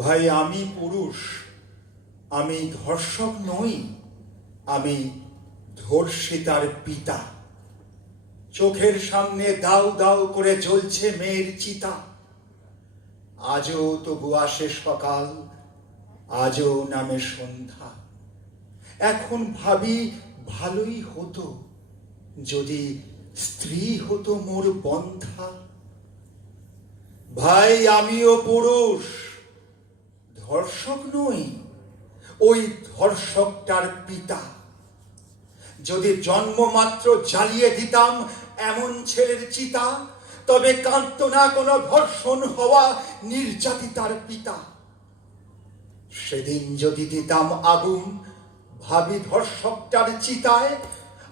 ভাই আমি পুরুষ, আমি ধর্ষক নই, আমি ধর্ষিতার পিতা। চোখের সামনে দাউ দাউ করে জ্বলছে মেয়ের চিতা। আজও তবু আসে সকাল, আজও নামে সন্ধ্যা। এখন ভাবি ভালোই হতো যদি স্ত্রী হতো মোর বন্ধা। ভাই আমিও পুরুষ, ধর্ষক নই, ওই ধর্ষকটার পিতা। যদি জন্মমাত্র জ্বালিয়ে দিতাম এমন ছেলের চিতা, তবে কাঁদতো না কোনো ধর্ষণ হওয়া নির্যাতিতার পিতা। সেদিন যদি দিতাম আগুন ভাবি ধর্ষকটার চিতায়,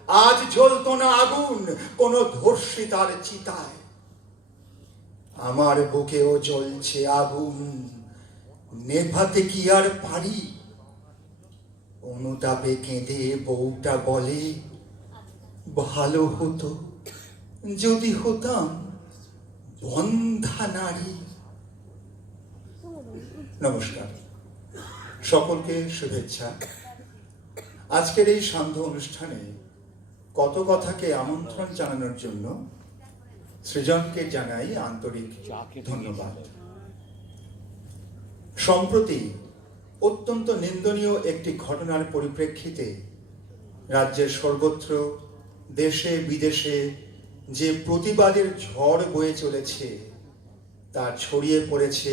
আজ জ্বলতো না আগুন কোনো ধর্ষিতার চিতায়। আমার বুকেও জ্বলছে আগুন, নেভাতে কি আর পারি? অনুতাপে কেঁদে বউটা বলে, ভালো হতো যদি হতাম বন্ধা নারী। নমস্কার, সকলকে শুভেচ্ছা। আজকের এই সান্ধ্য অনুষ্ঠানে কত কথাকে আমন্ত্রণ জানানোর জন্য সৃজনকে জানাই আন্তরিক ধন্যবাদ। সম্প্রতি অত্যন্ত নিন্দনীয় একটি ঘটনার পরিপ্রেক্ষিতে রাজ্যের সর্বত্র, দেশে বিদেশে যে প্রতিবাদের ঝড় বয়ে চলেছে তা ছড়িয়ে পড়েছে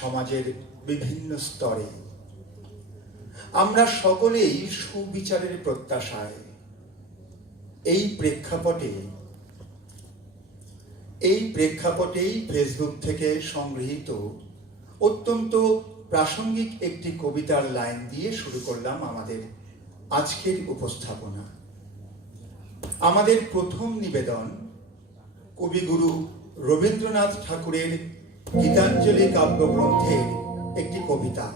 সমাজের বিভিন্ন স্তরে। আমরা সকলেই সুবিচারের প্রত্যাশায়। এই প্রেক্ষাপটেই ফেসবুক থেকে সংগৃহীত অত্যন্ত প্রাসঙ্গিক একটি কবিতার লাইন দিয়ে শুরু করলাম আমাদের আজকের উপস্থাপনা। আমাদের প্রথম নিবেদন কবিগুরু রবীন্দ্রনাথ ঠাকুরের গীতাঞ্জলি কাব্যগ্রন্থের একটি কবিতা।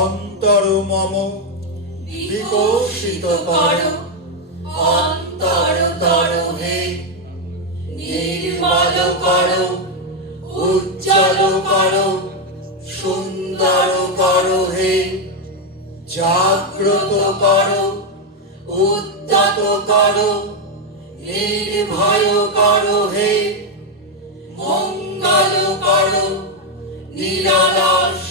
অন্তর মম বিকশিত কর, অন্তর তর হে নির্মল কর, উজ্জ্বল কর, সুন্দর কর হে, জাগ্রত কর, উদ্যত কর, নির্ভয় কর হে, মঙ্গল কর, নিরালস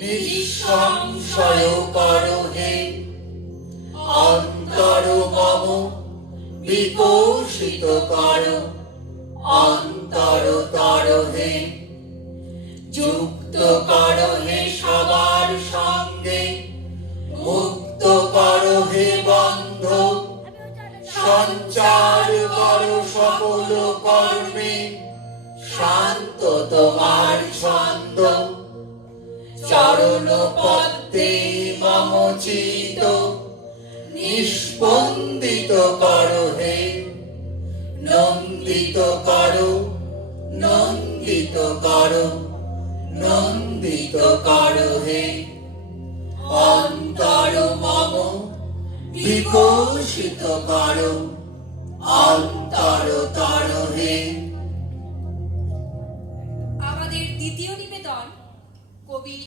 নিঃসংশয় কর হে। অন্তর মম বিকশিত কর, অন্তর তর হে, যুক্ত কর হে সবার সঙ্গে, মুক্ত কর হে বন্ধ, সঞ্চার কর সকল কর্মে, শান্ত তোমার ছন্দ, চরণ পদ্মে মম চিত, নিস্পন্দিত কর হে, নন্দিত কর, নন্দিত কর, নন্দিত কর হে। অন্তর মম বিকশিত কর, অন্তর তর হে।